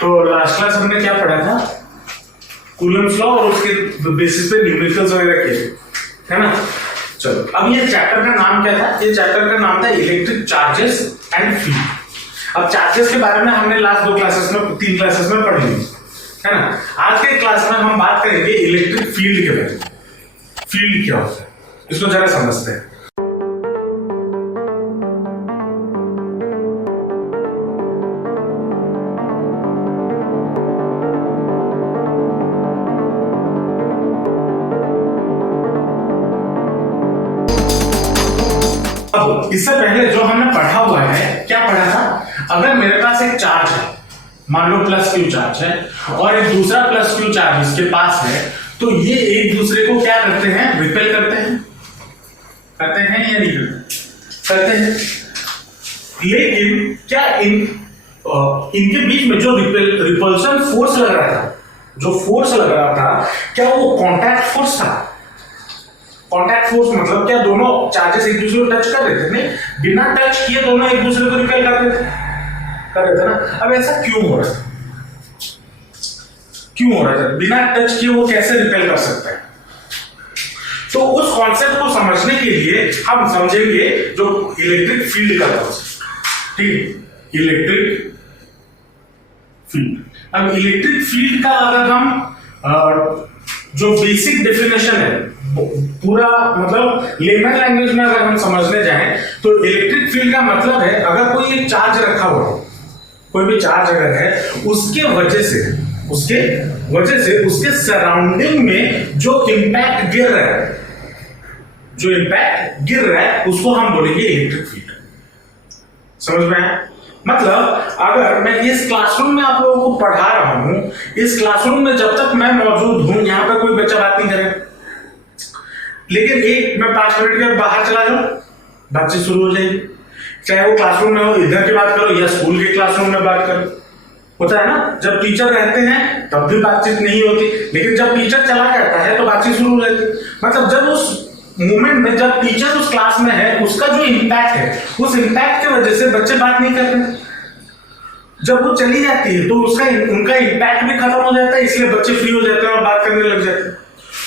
तो last class हमने क्या पढ़ा था, कूलम्स लॉ, और उसके बेसिस पे न्यूमेरिकल्स वगैरह किए, है ना। चलो अब ये चैप्टर का नाम क्या था, ये चैप्टर का नाम था इलेक्ट्रिक चार्जेस एंड फील्ड। अब चार्जेस के बारे में हमने लास्ट 3 क्लासेस में पढ़ ली, है ना। आज के क्लास में हम बात करेंगे इलेक्ट्रिक फील्ड के बारे में। फील्ड क्या होता है इसको जरा समझते हैं। इससे पहले जो हमने पढ़ा हुआ है, क्या पढ़ा था, अगर मेरे पास एक चार्ज है, मान लो प्लस क्यू चार्ज है, और एक दूसरा प्लस क्यू चार्ज इसके पास है, तो ये एक दूसरे को क्या करते हैं, रिपेल करते हैं या नहीं करते हैं। लेकिन क्या इनके बीच में जो रिपल्सन फोर्स लग रहा था, क्या वो कॉन्टैक्ट फोर्स था। कॉन्टैक्ट फोर्स मतलब क्या दोनों चार्जेस एक दूसरे को टच कर रहे थे? नहीं, बिना टच किए दोनों एक दूसरे को रिपेल कर रहे थे ना। अब ऐसा क्यों हो रहा था? बिना टच किए वो कैसे रिपेल कर सकता है? तो उस कॉन्सेप्ट को समझने के लिए हम समझेंगे जो इलेक्ट्रिक फील्ड का कॉन्सेप्ट, ठीक। Electric field. अब इलेक्ट्रिक फील्ड का अगर हम जो बेसिक डेफिनेशन है, पूरा मतलब लेमन लैंग्वेज में अगर हम समझने जाएं, तो इलेक्ट्रिक फील्ड का मतलब है, अगर कोई एक चार्ज रखा हुआ है, कोई भी चार्ज अगर है, उसके वजह से उसके सराउंडिंग में जो इम्पैक्ट गिर रहा है उसको हम बोलेंगे इलेक्ट्रिक फील्ड। समझ में आया? मतलब अगर मैं इस क्लासरूम में आप लोगों को पढ़ा रहा हूं, इस क्लासरूम में जब तक मैं मौजूद हूं, यहां पर कोई बच्चा बात नहीं करे, लेकिन मैं 5 मिनट के बाहर चला जाऊं, बातचीत शुरू हो जाएगी। चाहे वो क्लासरूम में हो, इधर की बात करो या स्कूल के क्लासरूम में बात करो, होता है ना। जब टीचर रहते हैं तब भी बातचीत नहीं होती, लेकिन जब टीचर चला जाता है तो बातचीत शुरू हो जाती है। मतलब जब उस मोमेंट में जब टीचर उस क्लास में है, उसका जो इम्पैक्ट है, उस इम्पैक्ट की वजह से बच्चे बात नहीं करते। जब वो चली जाती है तो उनका इम्पैक्ट भी खत्म हो जाता है, इसलिए बच्चे फ्री हो जाते हैं और बात करने लग जाते हैं।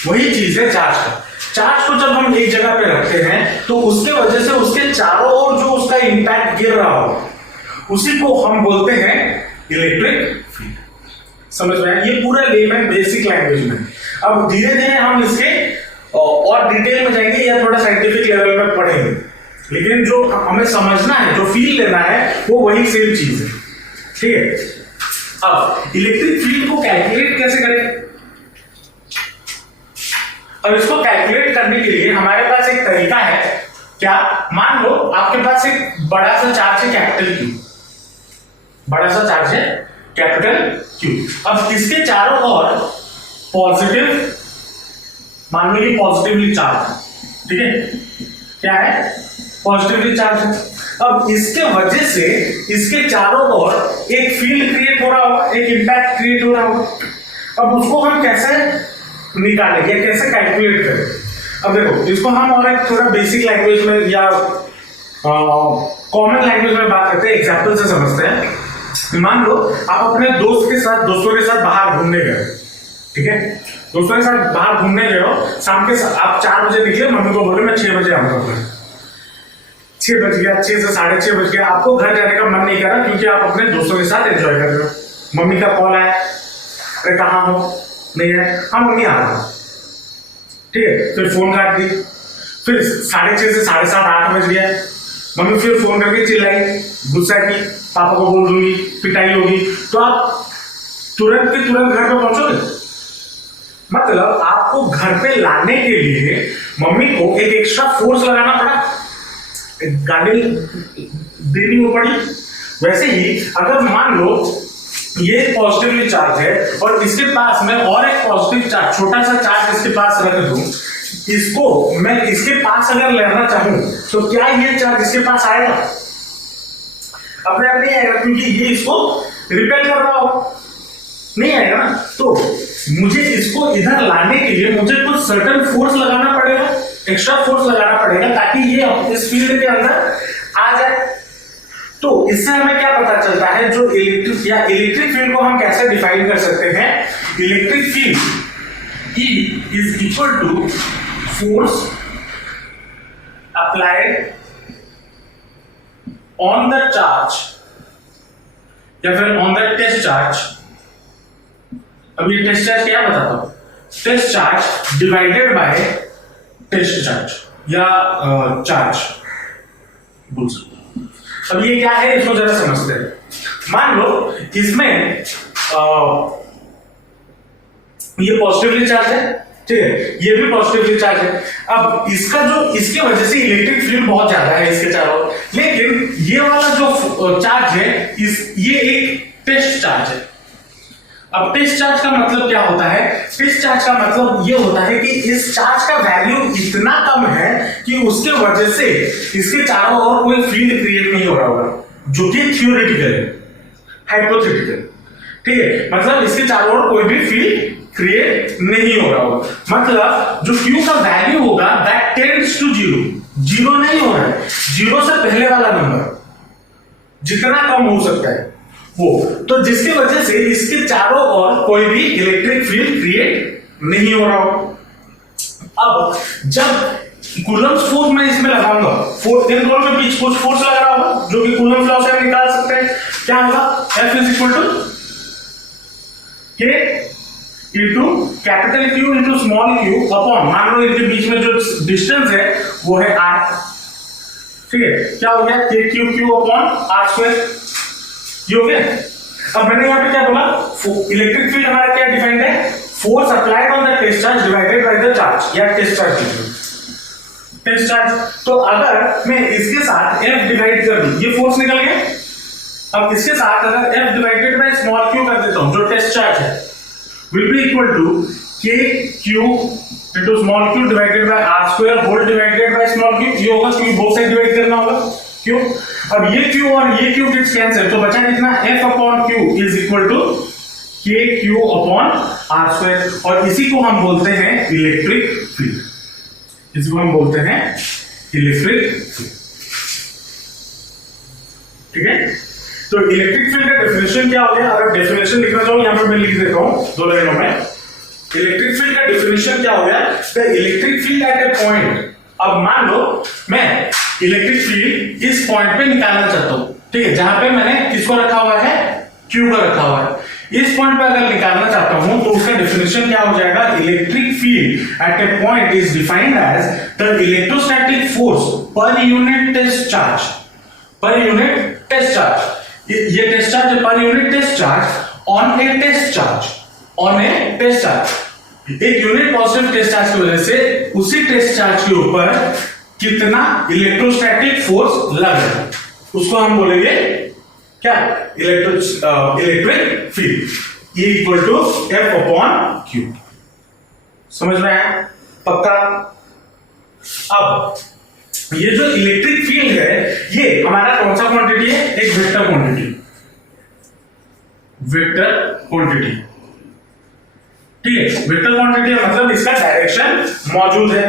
वही चीज है चार्ज का। चार्ज को जब हम एक जगह पे रखते हैं तो उसके वजह से उसके चारों ओर जो उसका इम्पैक्ट गिर रहा हो, उसी को हम बोलते हैं इलेक्ट्रिक फील्ड। समझ में आया? ये पूरा लेमन बेसिक लैंग्वेज में। अब धीरे धीरे हम इसके और डिटेल में जाएंगे या थोड़ा साइंटिफिक लेवल में पढ़ेंगे, लेकिन जो हमें समझना है, जो फील लेना है, वो वही सेम चीज है, ठीक है। अब इलेक्ट्रिक फील्ड को कैलकुलेट कैसे करें? अब इसको कैलकुलेट करने के लिए हमारे पास एक तरीका है। क्या? मान लो आपके पास एक बड़ा सा चार्ज है, कैपिटल क्यू। अब इसके चारों ओर पॉजिटिव, मान लो ये पॉजिटिवली चार्ज है, ठीक है। क्या है? पॉजिटिवली चार्ज है। अब इसके वजह से इसके चारों ओर एक फील्ड क्रिएट हो रहा होगा, एक इंपैक्ट क्रिएट हो रहा होगा। अब उसको हम कैसे निकालेंगे, कैसे कैलकुलेट करें? अब देखो, इसको हम और एक थोड़ा बेसिक लैंग्वेज में या कॉमन लैंग्वेज में बात करते हैं, एग्जांपल से समझते हैं। मान लो आप अपने दोस्तों के साथ बाहर घूमने गए, ठीक है। दोस्तों के साथ बाहर घूमने गए हो, शाम के आप 4 बजे निकले, मम्मी को बोले मैं 6 बजे आऊंगा। 6 बज गया, 6 से 6:30 बज गया, आपको घर जाने का मन नहीं कर रहा क्योंकि आप अपने दोस्तों के साथ एंजॉय कर रहे हो। मम्मी का कॉल आया, अरे कहाँ हो? नहीं है, हाँ मम्मी आ रहा, ठीक है। फिर फोन काट दी, फिर 6:30 से 7:30 8 बज गया, मम्मी फिर फोन करके चिल्लाई, गुस्सा की, पापा को बोल दूंगी, पिटाई होगी, तो आप तुरंत के तुरंत घर पे पहुंचोगे। मतलब आपको घर पे लाने के लिए मम्मी को एक एक्स्ट्रा फोर्स लगाना पड़ा, गाड़ी देनी पड़ी। वैसे ही अगर मान लो ये पॉजिटिवली चार्ज है और इसके पास मैं और एक पॉजिटिव चार्ज, छोटा सा चार्ज इसके पास रख दूं, इसको मैं इसके पास अगर लेना चाहूं तो क्या ये चार्ज इसके पास आएगा? अपने आप नहीं आएगा, क्योंकि ये इसको रिपेल कर रहा हो, नहीं आएगा ना। तो मुझे इसको इधर लाने के लिए मुझे कुछ सर्टेन फोर्स लगाना पड़ेगा, एक्स्ट्रा फोर्स लगाना पड़ेगा, ताकि ये इस फील्ड के अंदर आ जाए। तो इससे हमें क्या पता चलता है, जो इलेक्ट्रिक फील्ड को हम कैसे डिफाइन कर सकते हैं, electric field E is equal to force applied on the charge या फिर ऑन द टेस्ट चार्ज। अब ये टेस्ट चार्ज क्या बताता हूं, test charge divided by test charge या चार्ज बोल सकते। अब ये क्या है इसको जरा समझते हैं। मान लो इसमें ये पॉजिटिवली चार्ज है, ठीक है, ये भी पॉजिटिवली चार्ज है। अब इसकी वजह से इलेक्ट्रिक फील्ड बहुत ज्यादा है इसके चारों, लेकिन ये वाला जो चार्ज है ये एक टेस्ट चार्ज है। अब टेस्ट चार्ज का मतलब क्या होता है, टेस्ट चार्ज का मतलब ये होता है कि इस चार्ज का वैल्यू इतना कम है कि उसके वजह से इसके चारों ओर कोई फील्ड क्रिएट नहीं हो रहा होगा, जो कि थ्योरेटिकल है, हाइपोथेटिकल, ठीक है। मतलब इसके चारों ओर कोई भी फील्ड क्रिएट नहीं हो रहा होगा, मतलब जो Q का वैल्यू होगा that tends to zero, zero नहीं हो रहा है, जीरो से पहले वाला नंबर जितना कम हो सकता है वो, तो जिसकी वजह से इसके चारों ओर कोई भी इलेक्ट्रिक फील्ड क्रिएट नहीं हो रहा होगा। अब जब कूलम्स फोर्स मैं इसमें लगाऊंगा, इन दोनों के बीच कुछ फोर्स लग रहा होगा जो कि कूलम्स लॉ से हम निकाल सकते हैं। क्या होगा, F is equal to K into capital Q into small q upon, मान लो इनके बीच में जो डिस्टेंस है वो है r, ठीक है। क्या हो गया, K Q upon r square, ये हो गया। अब मैंने यहाँ पे क्या बोला, इलेक्ट्रिक फील्ड हमारा क्या डिफाइंड है, force applied on the test charge divided by the charge या टेस्ट चार्ज, टेस्ट चार्ज। तो अगर मैं इसके साथ F डिवाइड कर दूं, ये फोर्स निकल गया। अब इसके साथ अगर F divided by small q कर देता हूं, जो टेस्ट चार्ज है, will be equal to K Q into small q divided by r square whole divided by small q, ये होगा क्योंकि बोथ साइड डिवाइड करना होगा q। अब ये q और ये q गेट्स कैंसिल, तो बचा कितना, F upon q is equal to K Q upon r square, और इसी को हम बोलते हैं इलेक्ट्रिक फील्ड, इसको हम बोलते हैं इलेक्ट्रिक फील्ड, ठीक है। तो इलेक्ट्रिक फील्ड का डेफिनेशन क्या हो गया, अगर डेफिनेशन लिखना चाहो यहां पर मैं लिख देता हूं दो लाइनों में। इलेक्ट्रिक फील्ड का डेफिनेशन क्या हो गया, the electric field at a point. अब मान लो मैं इलेक्ट्रिक फील्ड इस पॉइंट पे निकालना चाहता हूं, ठीक है, जहां पे मैंने किसको रखा हुआ है, Q को रखा हुआ है। इस पॉइंट पे अगर निकालना चाहता हूं तो उसका डेफिनेशन क्या हो जाएगा, electric field at a point is defined as the electrostatic force per unit test charge, per unit test charge, ये टेस्ट चार्ज है, per unit test charge on a test charge, on a test charge. एक unit positive test charge की वजह से उसी test charge के ऊपर कितना इलेक्ट्रोस्टैटिक फोर्स लग रहा है, उसको हम बोलेंगे क्या, electric field, E equal to F upon Q। समझ में आया, पक्का। अब ये जो इलेक्ट्रिक फील्ड है ये हमारा कौन सा क्वांटिटी है, एक वेक्टर क्वांटिटी, वेक्टर क्वांटिटी, ठीक है। वेक्टर क्वांटिटी मतलब इसका डायरेक्शन मौजूद है।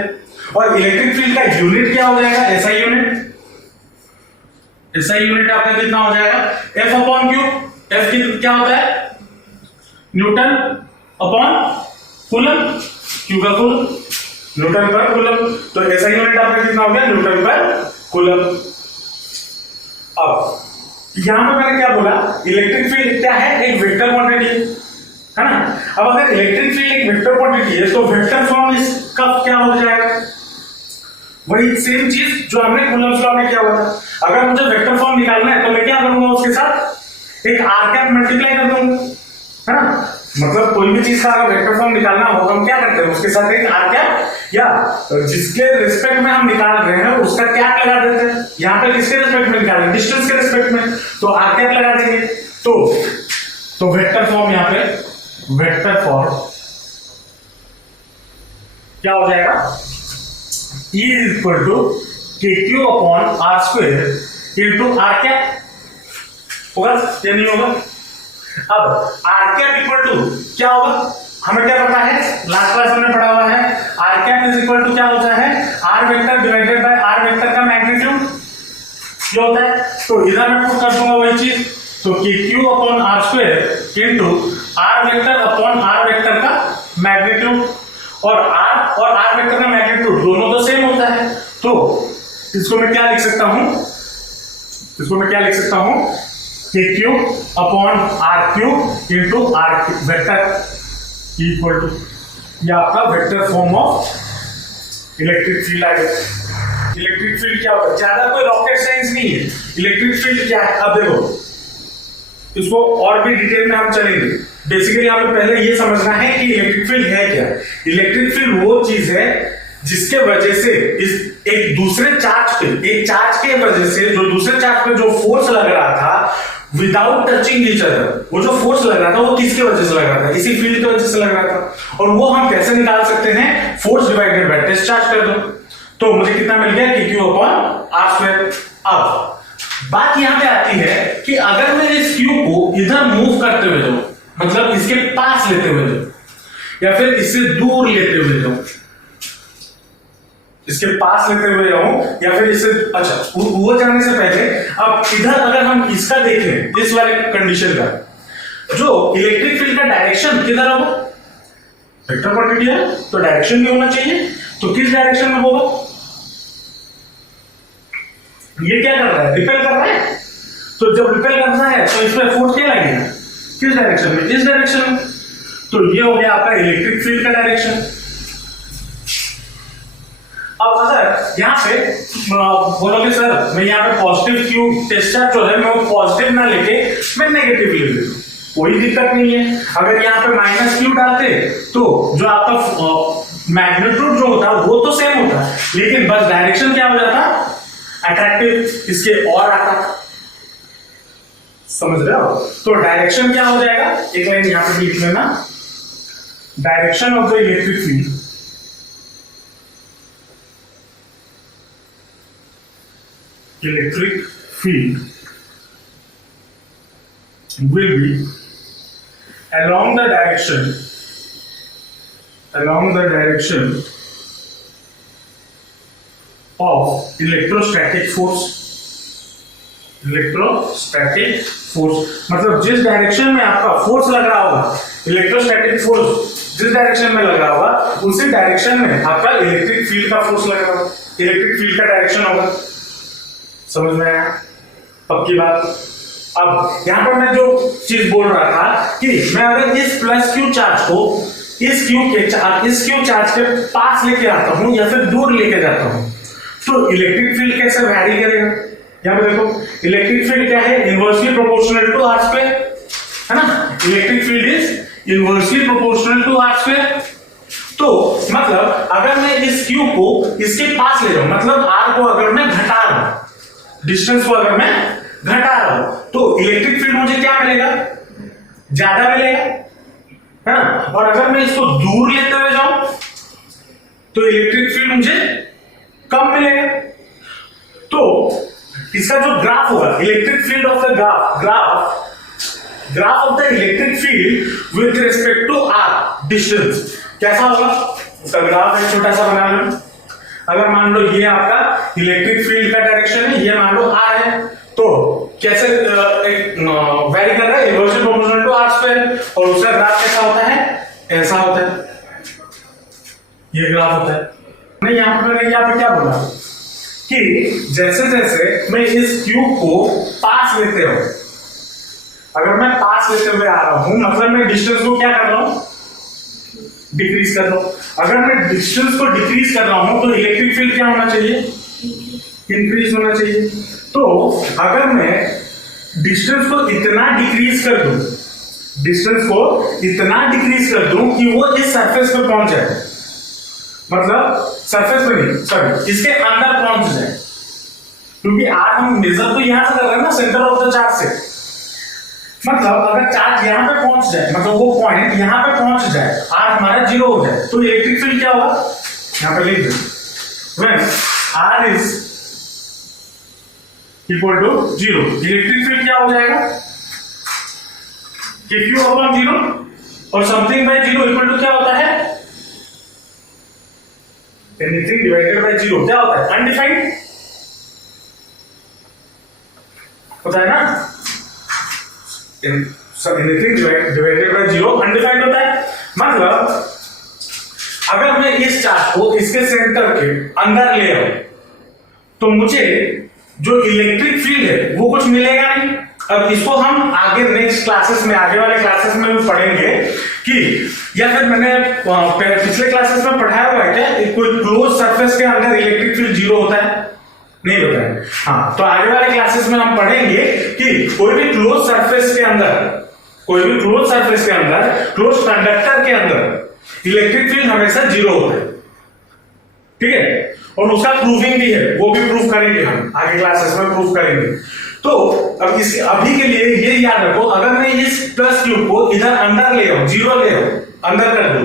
और इलेक्ट्रिक फील्ड का यूनिट क्या हो जाएगा, एसआई यूनिट, एसआई यूनिट आपका कितना हो जाएगा, F अपॉन Q। F क्या होता है, न्यूटन अपॉन कूलम, Q का कूलम, न्यूटन पर कूलम, तो ऐसा यूनिट आपका कितना हो गया, न्यूटन पर कूलम। अब यहां पर मैंने क्या बोला, इलेक्ट्रिक फील्ड क्या है, एक वेक्टर क्वांटिटी है ना। अब अगर इलेक्ट्रिक फील्ड एक वेक्टर क्वांटिटी है तो वेक्टर फॉर्म इसका क्या हो जाएगा, वही सेम चीज जो हमने कूलम्स लॉ में किया हुआ था। अगर मुझे वेक्टर फॉर्म निकालना है तो मैं क्या करूंगा, उसके साथ एक r कैप मल्टीप्लाई कर दूंगा, है ना। मतलब कोई भी चीज का अगर वेक्टर फॉर्म निकालना हो तो हम क्या करते हैं, उसके साथ एक r कैप या जिसके रिस्पेक्ट में हम निकाल रहे हैं उसका कैप लगा देते हैं। यहाँ पे किसके रिस्पेक्ट में निकाल रहे हैं, डिस्टेंस के रिस्पेक्ट में, तो r कैप लगा देंगे। तो वेक्टर फॉर्म, यहाँ पे वेक्टर फॉर्म क्या हो जाएगा, E equal to KQ upon r square into r cap, होगा या नहीं होगा। अब r कैप इक्वल टू क्या होगा, हमें क्या पता है, लास्ट क्लास हमने पढ़ा हुआ है, r cap is equal to क्या होता है, r vector divided by r vector का मैग्नीट्यूड, ये होता है। तो इधर मैं पुट कर दूंगा वही चीज, तो कि Q upon R square into are vector upon R vector का मैग्नीट्यूड, और आर वेक्टर का मैग्नीट्यूड दोनों तो सेम होता है, तो इसको मैं क्या लिख सकता हूं, कि Q upon r q into are vector equal to, ये आपका vector form of electric field आ गया। इलेक्ट्रिक फील्ड क्या होता है, ज्यादा कोई रॉकेट साइंस नहीं है। इलेक्ट्रिक फील्ड क्या है, अब देखो इसको और भी डिटेल में हम चलेंगे। बेसिकली हमें पहले ये समझना है कि इलेक्ट्रिक फील्ड है क्या। इलेक्ट्रिक फील्ड वो चीज है जिसके वजह से इस एक दूसरे चार्ज पे, एक चार्ज के वजह से जो दूसरे चार्ज पे जो फोर्स लग रहा था विदाउट टचिंग ईच अदर, वो जो फोर्स लग रहा था वो किसके वजह से लग रहा था, इसी फील्ड की वजह से लग रहा था। और वो हम कैसे निकाल सकते हैं, force divided by test charge कर दो, तो मुझे कितना मिल गया कि क्यू अपॉन आर स्क्वायर। अब बात यहां पे आती है कि अगर मैं इस क्यू को इधर मूव करते हुए जाऊं, मतलब इसके पास लेते हुए जाऊं या फिर इससे दूर लेते हुए जाऊं, इसके पास लेते हुए जाऊं या फिर इससे, अच्छा वो जाने से पहले अब इधर अगर हम इसका देखें, इस वाले कंडीशन का, जो इलेक्ट्रिक फील्ड का डायरेक्शन किधर होगा, वेक्टर क्वांटिटी है तो डायरेक्शन भी होना चाहिए, तो किस डायरेक्शन में होगा, ये क्या कर रहा है, रिपेल कर रहा है, तो जब रिपेल करना है तो इस पर फोर्स क्या लगेगा, किस डायरेक्शन में, इस डायरेक्शन में, तो ये हो गया आपका इलेक्ट्रिक फील्ड का डायरेक्शन। अब अगर यहाँ पे बोलोगे सर मैं यहाँ पे पॉजिटिव क्यू टेस्ट चार्ज जो है मैं वो पॉजिटिव ना लेके मैं नेगेटिव ले लेता हूँ, कोई दिक्कत नहीं है। अगर यहाँ पे माइनस क्यू डालते तो जो आपका मैग्नीट्यूड जो होता वो तो सेम होता, लेकिन बस डायरेक्शन क्या हो जाता, अट्रैक्टिव इसके और आता, समझ रहे हो। तो डायरेक्शन क्या हो जाएगा, एक लाइन यहां पे लिख लेना, direction of the electric field will be along the direction of electrostatic force। मतलब जिस डायरेक्शन में आपका फोर्स लग रहा होगा, इलेक्ट्रोस्टैटिक फोर्स जिस डायरेक्शन में लग रहा होगा उसी डायरेक्शन में आपका इलेक्ट्रिक फील्ड का फोर्स लग रहा होगा, इलेक्ट्रिक फील्ड का डायरेक्शन होगा। समझ में आया पक्की बात। अब यहां पर मैं जो चीज बोल रहा था कि मैं अगर इस प्लस क्यू चार्ज को इस क्यू चार्ज के पास लेके आता हूं या फिर दूर लेके जाता हूं, तो इलेक्ट्रिक फील्ड कैसे वैरी करेगा। यहां पे देखो इलेक्ट्रिक फील्ड क्या है, inversely proportional to R square, है ना। Electric field is inversely proportional to R square. तो मतलब अगर मैं इस क्यू को इसके पास ले जाऊं, मतलब आर को अगर मैं घटा रहा हूं, डिस्टेंस को अगर मैं घटा रहा हूं, तो इलेक्ट्रिक फील्ड मुझे क्या मिलेगा, ज्यादा मिलेगा, है ना। और अगर मैं इसको दूर लेते हुए जाऊं तो इलेक्ट्रिक फील्ड मुझे कम मिलेगा। तो इसका जो ग्राफ होगा, electric field of the graph of the electric field with respect to R distance कैसा होगा, उसका ग्राफ एक छोटा सा बना लो। अगर मान लो ये आपका इलेक्ट्रिक फील्ड का डायरेक्शन है, ये मान लो आर है, तो कैसे वेरी कर रहा है, inversely proportional to R square, और उसका ग्राफ कैसा होता है, ऐसा होता है, ये ग्राफ होता है। मैं यहां पे क्या बोला कि जैसे जैसे मैं इस क्यूब को पास लेते हूं, अगर मैं पास लेते हुए आ रहा हूं मतलब मैं डिस्टेंस को क्या कर रहा हूं, डिक्रीज कर रहा हूं। अगर मैं डिस्टेंस को डिक्रीज कर रहा हूं तो इलेक्ट्रिक फील्ड क्या होना चाहिए, इंक्रीज होना चाहिए। तो अगर मैं डिस्टेंस को इतना डिक्रीज कर दूं कि वो इस सरफेस पे पहुंच जाए, मतलब सरफेस पे नहीं, सॉरी इसके अंदर पहुंच जाए, क्योंकि आज हम मेजर तो यहां से कर रहे हैं ना, सेंटर ऑफ द चार्ज से। मतलब अगर चार्ज यहां पे पहुंच जाए, मतलब वो पॉइंट यहां पे पहुंच जाए, आर हमारा 0 हो जाए, तो इलेक्ट्रिक फील्ड क्या होगा, यहां पे लिख दो, when R is equal to 0, electric field क्या हो जाएगा, कि Q अपॉन 0 और समथिंग बाय 0 इक्वल टू क्या होता है, एनीथिंग डिवाइडेड बाय 0 क्या होता है, अनडिफाइंड। होता है ना, एनीथिंग डिवाइडेड बाय 0 अनडिफाइंड होता है। मतलब अगर मैं इस चार्ज को इसके सेंटर के अंदर ले आऊं तो मुझे जो इलेक्ट्रिक फील्ड है वो कुछ मिलेगा नहीं। अब इसको हम आगे नेक्स्ट क्लासेस में, आगे वाले क्लासेस में भी पढ़ेंगे कि, या फिर मैंने पिछले क्लासेस में पढ़ाया हुआ है क्या, कोई क्लोज सरफेस के अंदर इलेक्ट्रिक फील्ड 0 होता है? नहीं होता है। हाँ, तो आगे वाले क्लासेस में हम पढ़ेंगे कि कोई भी क्लोज सरफेस के अंदर, क्लोज कंडक्टर के अंदर इलेक्ट्रिक फील्ड हमेशा 0 होता है। ठीक है, और उसका प्रूविंग भी है, वो भी प्रूफ करेंगे हम आगे क्लासेस में, प्रूफ करेंगे। तो अब इस अभी के लिए ये याद रखो, अगर मैं इस प्लस क्यूब को इधर अंदर ले आऊं, 0 ले आऊं, अंदर कर दूं,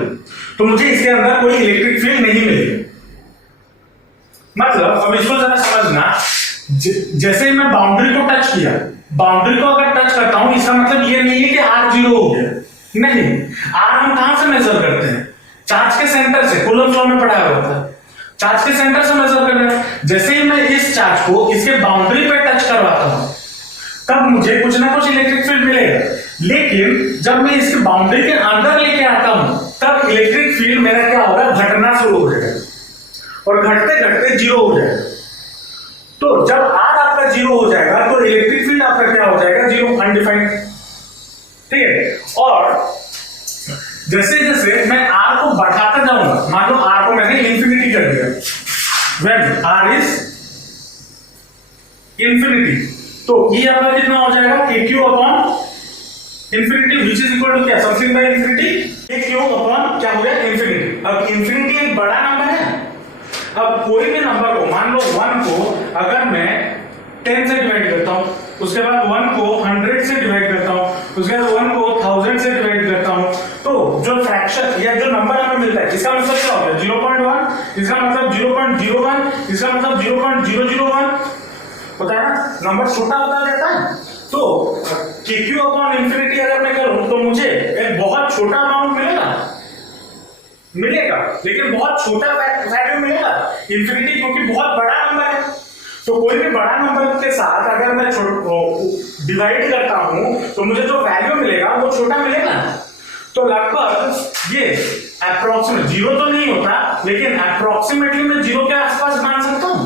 तो मुझे इसके अंदर कोई इलेक्ट्रिक फील्ड नहीं मिलेगी। मतलब अब इसको जरा समझना, जैसे मैं बाउंड्री को टच किया, बाउंड्री को अगर टच करता हूं, इसका मतलब ये नहीं है कि R 0 हो गया, नहीं। R हम कहां से मेजर करते हैं? चार्ज के सेंटर से, कूलम्ब लॉ में पढ़ाया हुआ था, चार्ज के सेंटर से मेजर कर रहे हैं। जैसे ही मैं इस चार्ज को इसके बाउंड्री पे टच करवाता हूं, तब मुझे कुछ ना कुछ इलेक्ट्रिक फील्ड मिलेगा। लेकिन जब मैं इसके बाउंड्री के अंदर लेके आता हूं, तब इलेक्ट्रिक फील्ड मेरा क्या होगा, घटना शुरू हो जाएगा, और घटते घटते 0 हो जाएगा। तो जब R आपका 0 हो जाएगा तो इलेक्ट्रिक फील्ड आपका क्या हो जाएगा, 0, अनडिफाइंड। ठीक है, और जैसे जैसे मैं R को बढ़ाता जाऊंगा, मान लो R को मैंने इंफिनिटी कर दिया, व्हेन R इज इंफिनिटी, तो ये आपका कितना हो जाएगा, KQ upon infinity, which is equal to क्या, something by infinity, KQ upon क्या हो गया, इंफिनिटी। अब इंफिनिटी एक बड़ा नंबर है। अब कोई भी नंबर को, मान लो 1 को अगर मैं 10 से डिवाइड करता हूं, उसके बाद 1 को 100 से डिवाइड करता हूं, उसके बाद 1 को 1000 से डिवाइड करता हूं, तो जो फ्रैक्शन या जो नंबर हमें मिलता है, इसका मतलब क्या हो गया, 0.1, इसका मतलब 0.01, इसका मतलब 0.001 होता है ना, नंबर छोटा होता जाता है। तो KQ अपॉन इंफिनिटी अगर मैं करूं तो मुझे एक बहुत छोटा अमाउंट मिलेगा, लेकिन बहुत छोटा वैल्यू मिलेगा इंफिनिटी, क्योंकि बहुत बड़ा नंबर है। तो कोई भी बड़ा नंबर के साथ अगर मैं डिवाइड करता हूं तो मुझे जो वैल्यू मिलेगा वो छोटा मिलेगा। तो लगभग ये अप्रोक्सीमेट 0 तो नहीं होता, लेकिन अप्रोक्सीमेटली मैं 0 के आसपास मान सकता हूं।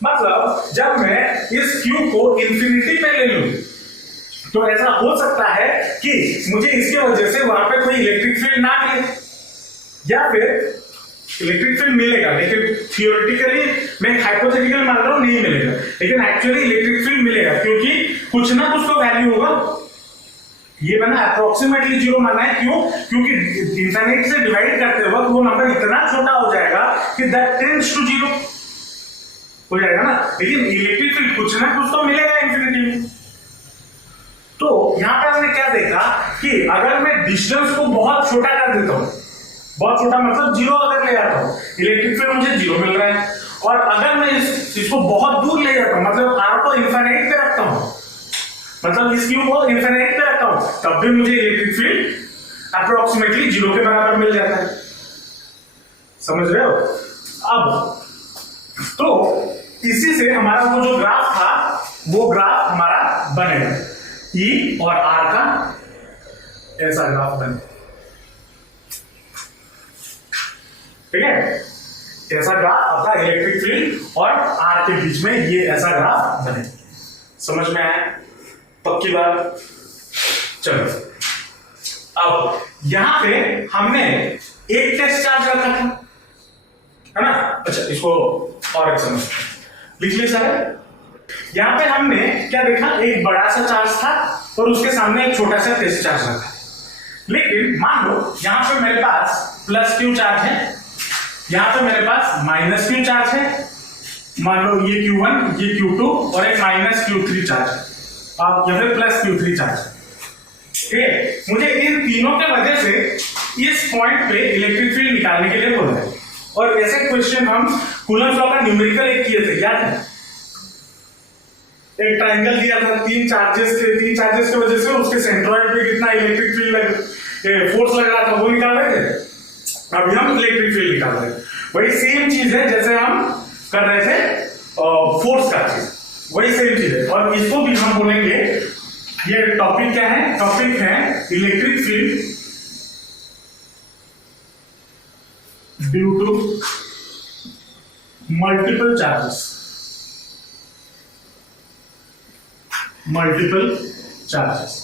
मतलब जब मैं इस क्यूब को इंफिनिटी पे ले लूं तो ऐसा हो सकता है कि मुझे इसके वजह से वहां पे कोई इलेक्ट्रिक फील्ड ना मिले, या फिर इलेक्ट्रिक फील्ड मिलेगा, लेकिन थियोरेटिकली मैं हाइपोथेटिकल मान रहा हूं, नहीं मिलेगा, लेकिन एक्चुअली इलेक्ट्रिक फील्ड मिलेगा, क्योंकि कुछ ना कुछ तो वैल्यू होगा। ये मैंने अप्रोक्सीमेटली 0 माना है, क्यों, क्योंकि इंफिनिटी से डिवाइड करते वक्त वो नंबर इतना छोटा हो जाएगा कि दैट टेंड्स टू 0 हो जाएगा ना, लेकिन इलेक्ट्रिक फील्ड कुछ ना कुछ तो मिलेगा इंफिनिटी में। तो यहां पर हमने क्या देखा कि अगर मैं डिस्टेंस को बहुत छोटा कर देता हूं, बहुत छोटा मतलब 0 अगर ले आता हूं, इलेक्ट्रिक फील्ड मुझे 0 मिल रहा है। और अगर मैं इसको बहुत दूर ले जाता हूं, मतलब R को इनफिनिट पे रखता हूं, मतलब इस क्यूब को इनफिनिट पे रखता हूं, तब भी मुझे इलेक्ट्रिक फील्ड अप्रोक्सीमेटली 0 के बराबर मिल जाता है। समझ रहे हो? अब तो इसी से हमारा वो जो ग्राफ था, वो ग्राफ हमारा बनेगा, E और R का ऐसा ग्राफ बने, ठीक है, ऐसा ग्राफ आपका इलेक्ट्रिक फील्ड और R के बीच में ये ऐसा ग्राफ बने। समझ में आया? पक्की बात? चलो, अब यहां पे हमने एक टेस्ट चार्ज रखा था, है ना? अच्छा, इसको और एक समझ लिख लिया सर। यहां पे हमने क्या देखा, एक बड़ा सा चार्ज था और उसके सामने एक छोटा सा टेस्ट चार्ज रखा। लेकिन मान लो यहां पे मेरे पास प्लस क्यू चार्ज है, यहां पे मेरे पास माइनस क्यू चार्ज है, मान लो ये Q1, ये Q2 और एक माइनस Q3 चार्ज है, और या फिर प्लस Q3 चार्ज। ठीक है, मुझे इन तीनों के वजह से इस पॉइंट पे इलेक्ट्रिक फील्ड निकालने के लिए बोला है। और ऐसे क्वेश्चन हम कूलम्ब लॉ का न्यूमेरिकल एक किए थे, याद है? एक ट्रायंगल दिया था, तीन चार्जेस की वजह से उसके सेंट्रॉइड पे कितना इलेक्ट्रिक फील्ड फोर्स लग रहा था, वो निकाल रहे थे। अभी हम इलेक्ट्रिक फील्ड निकाल रहे हैं। वही सेम चीज है जैसे हम कर रहे थे फोर्स का चीज। वही सेम चीज है। और इसको भी हम बोलेंगे, ये टॉपिक क्या है, टॉपिक है electric field due to multiple charges. Multiple charges.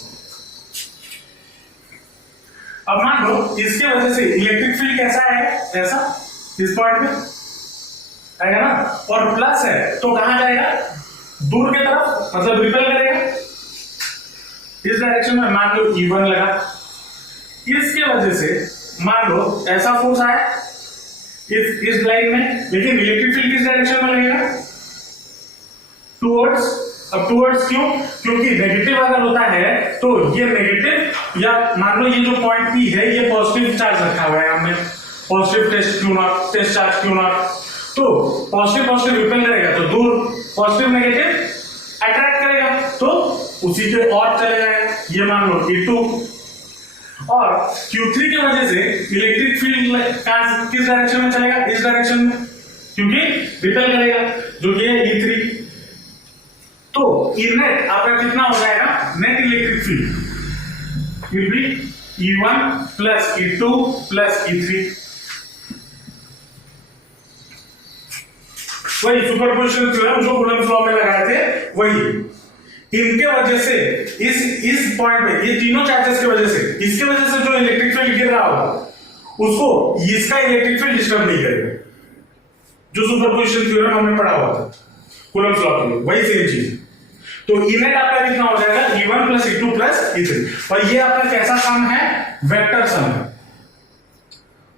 अब मान लो इसके वजह से इलेक्ट्रिक फील्ड कैसा है, ऐसा इस पॉइंट में आएगा ना, और प्लस है तो कहां जाएगा, दूर की तरफ, मतलब रिपेल करेगा इस डायरेक्शन में। मान लो E1 लगा, इसके वजह से मान लो ऐसा फोर्स आया इस लाइन में, लेकिन इलेक्ट्रिक फील्ड किस डायरेक्शन में लगेगा, टुवर्ड्स। अब टुवर्ड्स क्यों, क्योंकि नेगेटिव अगर होता है तो ये नेगेटिव, या मान लो ये जो पॉइंट P है ये पॉजिटिव चार्ज रखा हुआ है हमने, positive test Q not, test charge Q not, तो पॉजिटिव पॉजिटिव रिपेल करेगा तो दूर, पॉजिटिव नेगेटिव अट्रैक्ट करेगा तो उसी के और चले जाएगा, ये मान लो E2। और Q3 की वजह से इलेक्ट्रिक फील्ड किस डायरेक्शन में चलेगा, इस डायरेक्शन में, क्योंकि रिपेल करेगा, जो कि है E3। तो नेट आपका कितना हो जाएगा, net electric field will be E1 plus E2 plus E3। वही सुपरपोजिशन थ्योरम जो कूलम्ब्स लॉ में लगाए थे वही। इनके वजह से इस पॉइंट पे, ये तीनों चार्जेस की वजह से, इसके वजह से जो इलेक्ट्रिक फील्ड गिर रहा होगा उसको इसका इलेक्ट्रिक फील्ड डिस्टर्ब नहीं करेगा, जो सुपरपोजिशन थ्योरम हमने पढ़ा हुआ था कूलम्ब्स लॉ के लिए, वही सेम चीज। तो इनेट आपका कितना हो जाएगा, E1 plus E2 plus E3। और ये आपका कैसा सम है, वेक्टर सम है।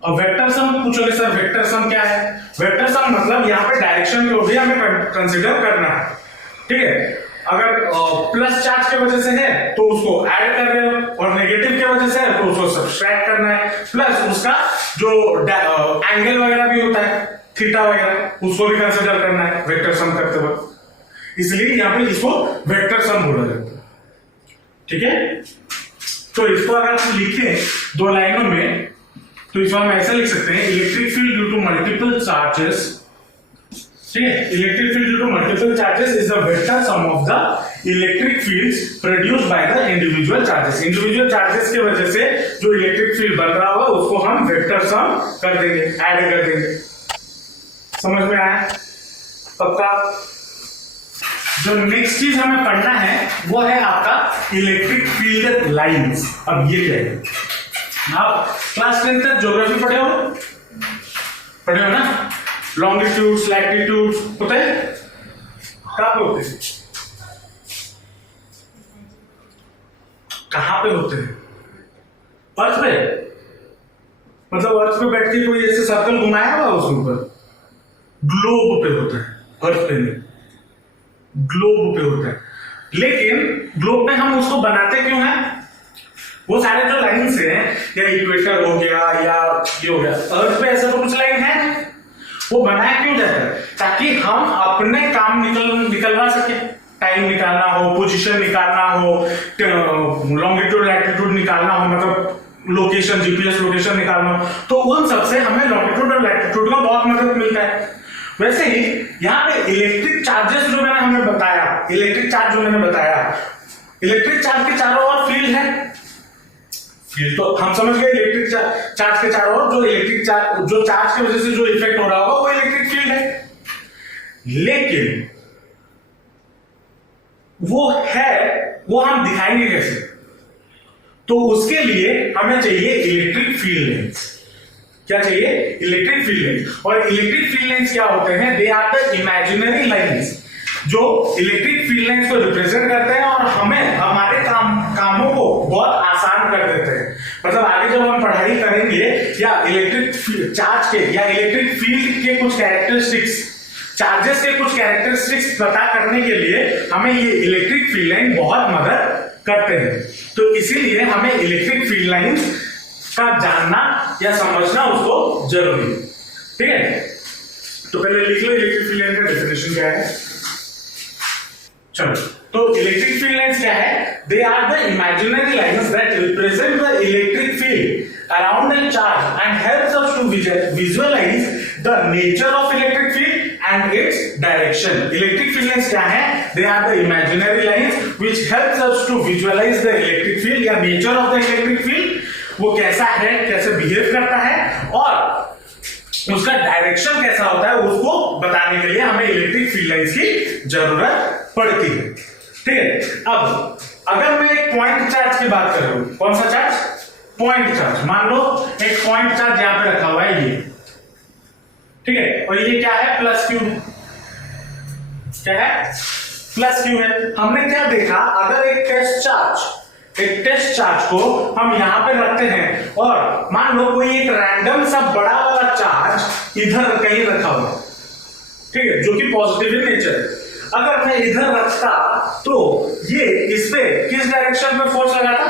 और वेक्टर सम पूछोगे सर वेक्टर सम क्या है, वेक्टर सम मतलब यहाँ पे डायरेक्शन को भी हमें कंसीडर करना है, ठीक है। अगर प्लस चार्ज की वजह से है तो उसको ऐड कर रहे हो, और नेगेटिव की वजह से है तो उसको सब्सट्रैक्ट करना है, प्लस उसका जो एंगल वगैरह भी होता है, थीटा वगैरह, उसको भी कंसीडर करना है वेक्टर सम करते वक्त, इसलिए यहां पे इसको वेक्टर सम बोला जाता है, ठीक है। तो इसको अगर हम लिखें दो लाइनों में तो इसको हम ऐसा लिख सकते हैं, electric field due to multiple charges, ठीक है, electric field due to multiple charges is the vector sum of the electric fields produced by the individual charges. Individual charges की वजह से जो इलेक्ट्रिक फील्ड बन रहा होगा उसको हम वेक्टर सम कर देंगे, ऐड कर देंगे। समझ में आया, पक्का। जो नेक्स्ट चीज हमें पढ़ना है वो है आपका इलेक्ट्रिक फील्ड लाइंस। अब ये क्या है, आप क्लास 10 तक ज्योग्राफी पढ़े हो ना, लॉन्गिट्यूड्स लैटिट्यूड्स होते हैं, कहां पे होते हैं, कहां पे होते हैं, अर्थ पे, मतलब अर्थ पे बैठ के कोई ऐसे सर्कल घुमाया हुआ उसके ऊपर, ग्लोब पे होता है, अर्थ पे नहीं, ग्लोब पे होता है। लेकिन ग्लोब में हम उसको बनाते क्यों हैं, वो सारे जो लाइन्स हैं, या इक्वेटर हो गया या ये हो गया, अर्थ पे ऐसा तो कुछ लाइन है, वो बनाया क्यों जाता है, ताकि हम अपने काम निकलवा सके, टाइम निकालना हो, पोजीशन निकालना हो, लॉन्गिट्यूड लैटिट्यूड निकालना हो, मतलब लोकेशन, जीपीएस लोकेशन निकालना हो, तो उन सबसे हमें लॉन्गिट्यूड और लैटिट्यूड का बहुत मदद मिलता है। वैसे ही यहाँ पे इलेक्ट्रिक चार्जेस जो मैंने हमें बताया, इलेक्ट्रिक चार्ज जो मैंने बताया, इलेक्ट्रिक चार्ज के चारों ओर फील्ड है, फील्ड तो हम समझ गए, इलेक्ट्रिक चार्ज के चारों ओर जो इलेक्ट्रिक चार्ज, जो चार्ज की वजह से जो इफेक्ट हो रहा होगा वो इलेक्ट्रिक फील्ड है। लेकिन वो हम दिखाएंगे कैसे, तो उसके लिए हमें चाहिए इलेक्ट्रिक फील्ड लाइंस। क्या चाहिए, इलेक्ट्रिक फील्ड लाइंस। और इलेक्ट्रिक फील्ड लाइंस क्या होते हैं, they are the imaginary lines जो इलेक्ट्रिक फील्ड लाइंस को रिप्रेजेंट करते हैं और हमें हमारे कामों को बहुत आसान कर देते हैं। मतलब आगे जब हम पढ़ाई करेंगे या इलेक्ट्रिक चार्ज के या इलेक्ट्रिक फील्ड के कुछ कैरेक्टरिस्टिक्स, चार्जेस के कुछ कैरेक्टरिस्टिक्स पता करने के लिए हमें ये इलेक्ट्रिक फील्ड लाइन बहुत मदद करते हैं। तो इसीलिए हमें इलेक्ट्रिक फील्ड लाइन का जानना या समझना उसको जरूरी है, ठीक है। तो पहले लिख लो इलेक्ट्रिक फील्ड लाइन का डेफिनेशन क्या है। चलो, तो इलेक्ट्रिक फील्ड लाइंस क्या है, they are the imaginary lines that represent the electric field around a charge and helps us to visualize the nature of electric field and its direction. Electric field lines क्या है? They are the imaginary lines which helps us to visualize the electric field या nature of the electric field, वो कैसा है, कैसे behave करता है और उसका डायरेक्शन कैसा होता है, उसको बताने के लिए हमें इलेक्ट्रिक फील्ड लाइंस की जरूरत पड़ती है। ठीक है, अब अगर मैं एक पॉइंट चार्ज की बात कर रहा हूं, कौन सा चार्ज? Point charge. मान लो एक पॉइंट चार्ज यहां पे रखा हुआ है ये, ठीक है, और ये क्या है? Plus Q. क्या है? प्लस क्यू है। हमने क्या देखा, अगर एक टेस्ट चार्ज को हम यहां पे रखते हैं और मान लो कोई एक रैंडम सा बड़ा वाला चार्ज इधर कहीं रखा हुआ, ठीक है, जो कि पॉजिटिव इन नेचर है, अगर मैं इधर रखता तो ये इस पे किस डायरेक्शन में फोर्स लगाता?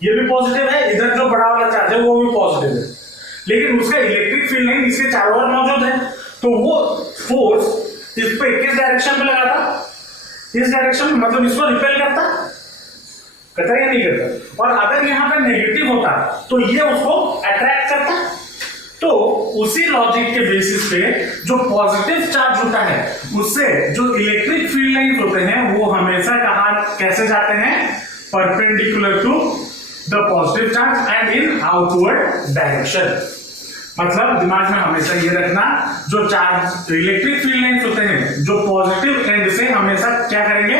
ये भी पॉजिटिव है, इधर जो बड़ा वाला चार्ज है वो भी पॉजिटिव है, लेकिन उसका इलेक्ट्रिक फील्ड लाइन इसके चारों ओर मौजूद है, तो वो फोर्स इस पे किस डायरेक्शन में लगाता? इस डायरेक्शन में, मतलब इसको रिपेल करता या नहीं करता? और अगर यहां पे नेगेटिव होता तो ये उसको अट्रैक्ट करता। तो उसी लॉजिक के बेसिस पे जो पॉजिटिव चार्ज होता है उससे जो इलेक्ट्रिक फील्ड लाइंस होते हैं वो हमेशा कहां कैसे जाते हैं? Perpendicular to the positive charge and in outward direction. मतलब दिमाग में हमेशा ये रखना, जो चार्ज इलेक्ट्रिक फील्ड लाइंस होते हैं जो पॉजिटिव एंड से हमेशा क्या करेंगे?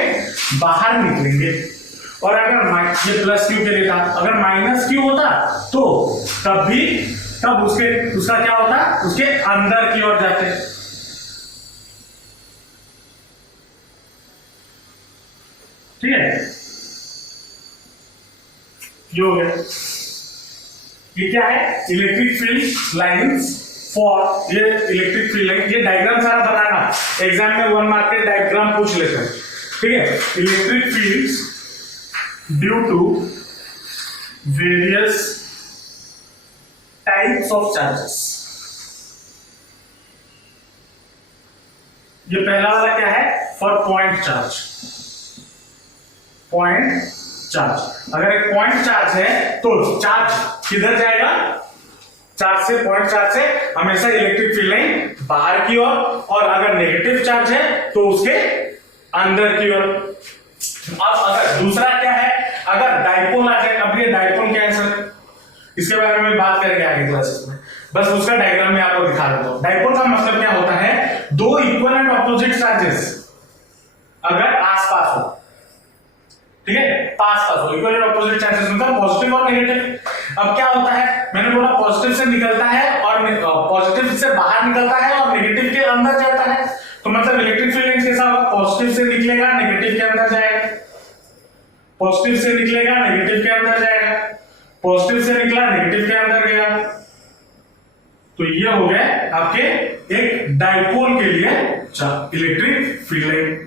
बाहर निकलेंगे। और अगर ये प्लस क्यू के लिए था, अगर माइनस क्यू होता तो तब उसका क्या होता? उसके अंदर की ओर जाते। ठीक है, ये हो गया। ये क्या है? इलेक्ट्रिक फील्ड लाइंस फॉर, ये इलेक्ट्रिक फील्ड लाइन, ये डायग्राम सारा बनाना, एग्जाम में 1 मार्क के डायग्राम पूछ लेते हैं। ठीक है, electric fields due to various types of charges. ये पहला वाला क्या है? For point charge. Point charge, अगर एक पॉइंट चार्ज है तो चार्ज किधर जाएगा? चार्ज से, पॉइंट चार्ज से हमेशा इलेक्ट्रिक फील्ड लाइन बाहर की ओर, और अगर नेगेटिव चार्ज है तो उसके अंदर की ओर। अब अगर दूसरा क्या है? अगर डाइपोल आ जाए, अब ये डाइपोल क्या है सर? इसके बारे में बात करेंगे आगे क्लासेस में, बस उसका डायग्राम में आपको दिखा देता हूं। डाइपोल का मतलब क्या होता है? दो इक्वल एंड ऑपोजिट चार्जेस अगर आसपास हो, ठीक है, पास हो, इक्वल एंड ऑपोजिट चार्जेस मतलब पॉजिटिव और नेगेटिव। अब क्या होता है? मैंने बोला पॉजिटिव से निकलता है और पॉजिटिव से बाहर निकलता है और नेगेटिव के अंदर जाता है, तो मतलब इलेक्ट्रिक फील्ड लाइंस कैसा होगा? पॉजिटिव से निकलेगा, नेगेटिव के अंदर जाएगा, पॉजिटिव से निकलेगा, नेगेटिव के अंदर जाएगा, पॉजिटिव से निकला, नेगेटिव के अंदर गया। तो ये हो गया आपके एक डाइपोल के लिए इलेक्ट्रिक फील्ड लाइन।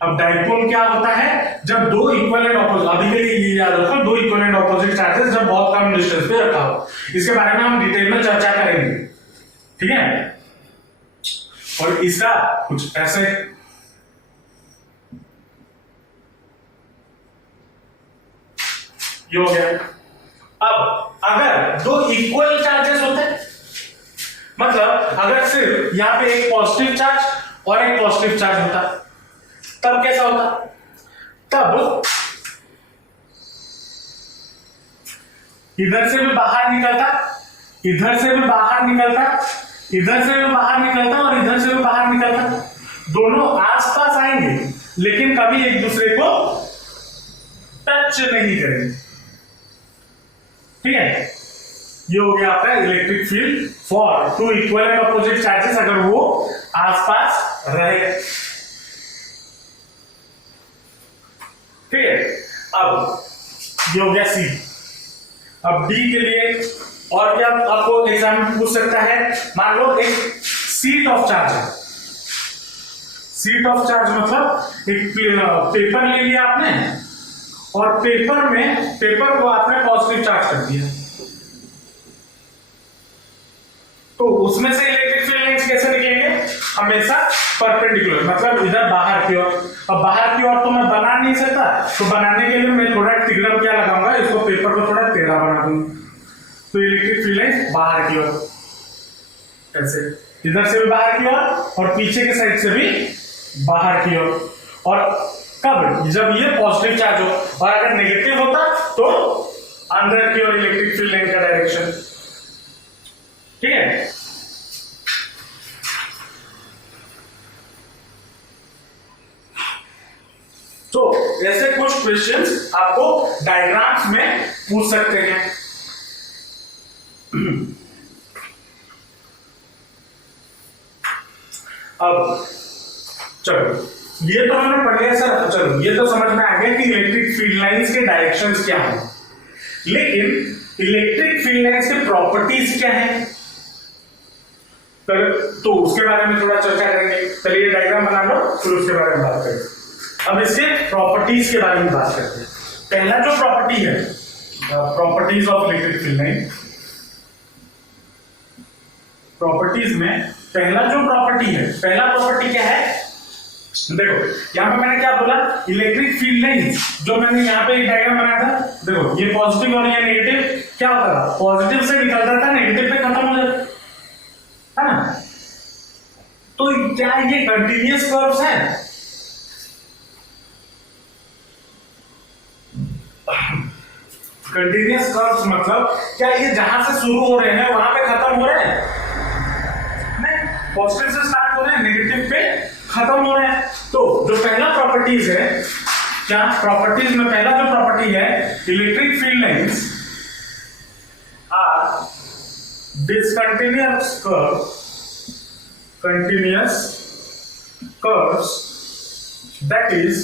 अब डाइपोल क्या होता है? जब दो इक्वल एंड ऑपोजिट, अभी के लिए ये याद रखो, दो इक्वल एंड ऑपोजिट चार्जेस जब बहुत कम डिस्टेंस पे रखा हो, इसके बारे में हम डिटेल में चर्चा करेंगे। ठीक है, और इसका कुछ ऐसे, ये हो गया। अब अगर दो इक्वल चार्जेस होते, मतलब अगर सिर्फ यहां पे एक पॉजिटिव चार्ज और एक पॉजिटिव चार्ज होता, तब कैसा होता? तब इधर से भी बाहर निकलता, इधर से भी बाहर निकलता, इधर से भी बाहर निकलता और इधर से भी बाहर निकलता, दोनों आसपास आएंगे लेकिन कभी एक दूसरे को टच नहीं करेंगे। ठीक है, ये हो गया आपका electric field for two equal and opposite charges अगर वो आसपास रहे। ठीक है, अब ये हो गया सी। अब डी के लिए और क्या आपको एग्जाम में पूछ सकता है? मान लो एक सीट ऑफ चार्ज है, सीट ऑफ चार्ज मतलब एक पेपर ले लिया आपने और पेपर को आपने पॉजिटिव चार्ज कर दिया, तो उसमें से इलेक्ट्रिक फील्ड लाइंस कैसे निकलेंगे? हमेशा परपेंडिकुलर, मतलब इधर बाहर की ओर। अब बाहर की ओर तो मैं बना नहीं सकता, तो बनाने के लिए मैं थोड़ा तिगड़म क्या लगाऊंगा, इसको पेपर को थोड़ा टेढ़ा बना दूंगा, तो इलेक्ट्रिक फील्ड लाइंस बाहर की ओर। ऐसे इधर से भी बाहर की ओर और पीछे के साइड से भी बाहर की ओर। और कब? जब ये पॉजिटिव चार्ज हो, और अगर नेगेटिव होता तो अंदर की ओर इलेक्ट्रिक फील्ड लाइन का डायरेक्शन। ठीक है, तो ऐसे कुछ क्वेश्चंस आपको डायग्राम्स में पूछ सकते हैं। अब चलो, ये तो हमने पढ़ लिया सर, चलो ये तो समझ में आ गया कि इलेक्ट्रिक फील्ड लाइंस के डायरेक्शंस क्या हैं, लेकिन इलेक्ट्रिक फील्ड लाइंस के प्रॉपर्टीज क्या हैं, तो उसके बारे में थोड़ा चर्चा करेंगे। चलिए डायग्राम बना लो, फिर उसके बारे में बात करेंगे। अब इसके प्रॉपर्टीज के बारे में बात करते हैं। पहला जो प्रॉपर्टी है, properties of electric field line, properties में पहला जो प्रॉपर्टी है, पहला प्रॉपर्टी क्या है? देखो यहां पे मैंने क्या बोला, इलेक्ट्रिक फील्ड लाइन, जो मैंने यहाँ पे एक डायग्राम बनाया था, देखो ये पॉजिटिव और ये नेगेटिव क्या होता था, पॉजिटिव से निकलता था, नेगेटिव पे खत्म हो जाता है ना। तो क्या ये कंटिन्यूअस कर्व्स है? कंटिन्यूअस कर्व्स मतलब क्या ये जहां से शुरू हो रहे हैं वहां पे खत्म हो रहे हैं? नहीं, पॉजिटिव से स्टार्ट हो रहे हैं, नेगेटिव पे खत्म हो रहे हैं। तो जो पहला प्रॉपर्टीज है, क्या प्रॉपर्टीज में पहला जो प्रॉपर्टी है, electric field lines are discontinuous curves, that is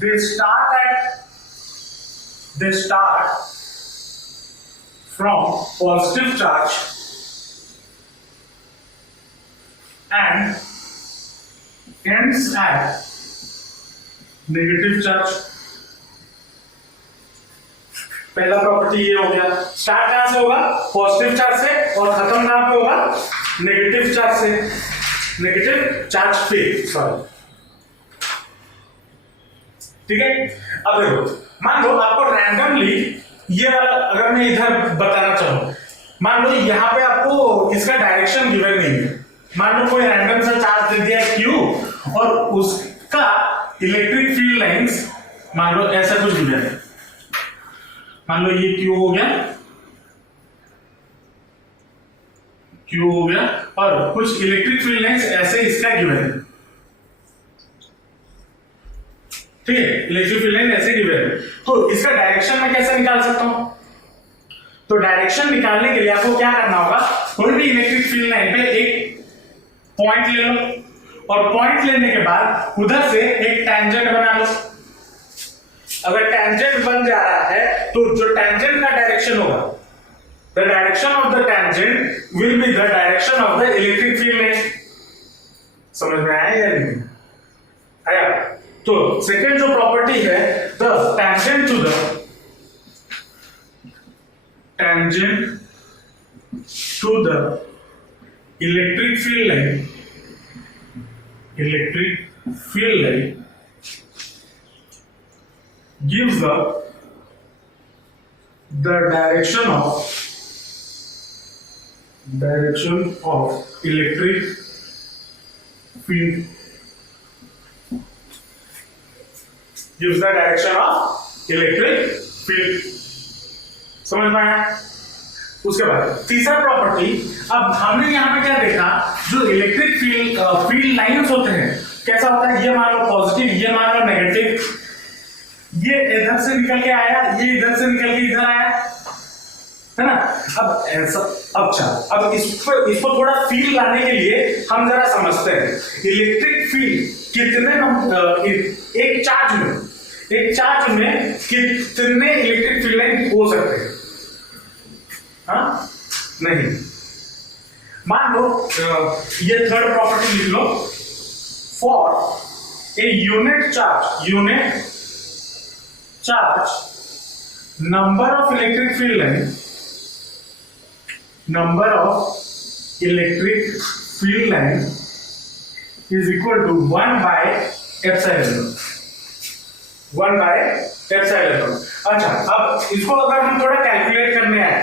they start from positive charge and ends at negative charge। पहला प्रॉपर्टी ये हो गया, स्टार्ट कहां से होगा, पॉजिटिव चार्ज से, और खत्म कहां पे होगा, नेगेटिव चार्ज से, नेगेटिव चार्ज पे, सॉरी। ठीक है, अब देखो, मान लो आपको रैंडमली ये वाला अगर मैं इधर बताना चाहूं, मान लो यहां पे आपको इसका डायरेक्शन गिवन नहीं है, मान लो कोई रैंडम सा चार्ज दे दिया है Q और उसका इलेक्ट्रिक फील्ड लाइंस मान लो ऐसा कुछ गिवन है, मान लो ये Q हो गया, Q हो गया, और कुछ इलेक्ट्रिक फील्ड लाइंस ऐसे इसका गिवन है। ठीक है, इलेक्ट्रिक फील्ड लाइन ऐसे गिवन है, तो इसका डायरेक्शन मैं कैसे निकाल सकता हूं? तो डायरेक्शन निकालने के लिए आपको क्या करना होगा, कोई भी इलेक्ट्रिक फील्ड लाइन पे एक पॉइंट ले लो, और पॉइंट लेने के बाद उधर से एक टैंजेंट बना लो। अगर टैंजेंट बन जा रहा है तो जो टैंजेंट का डायरेक्शन होगा, the direction of the tangent will be the direction of the electric field line. समझ में आया या नहीं आया? तो सेकेंड जो प्रॉपर्टी है, the tangent to the electric field line, gives the direction of electric field, gives the direction of electric field। समझ में आया? उसके बाद तीसरा प्रॉपर्टी, अब हमने यहां पे क्या देखा, जो इलेक्ट्रिक फील्ड लाइंस होते हैं कैसा होता है, ये मान लो पॉजिटिव, ये मान लो नेगेटिव, ये इधर से निकल के आया, ये इधर से निकल के इधर आया, है ना। अब ऐसा, अब इसको थोड़ा फील लाने के लिए हम जरा समझते हैं, इलेक्ट्रिक फील्ड कितने एक चार्ज में कितने इलेक्ट्रिक फील्ड लाइन हो सकते हैं? हाँ, नहीं, मान लो ये थर्ड प्रॉपर्टी लिख लो, for a unit charge, number of electric field line is equal to 1 by epsilon naught। अच्छा, अब इसको अगर हम थोड़ा कैलकुलेट करने आए,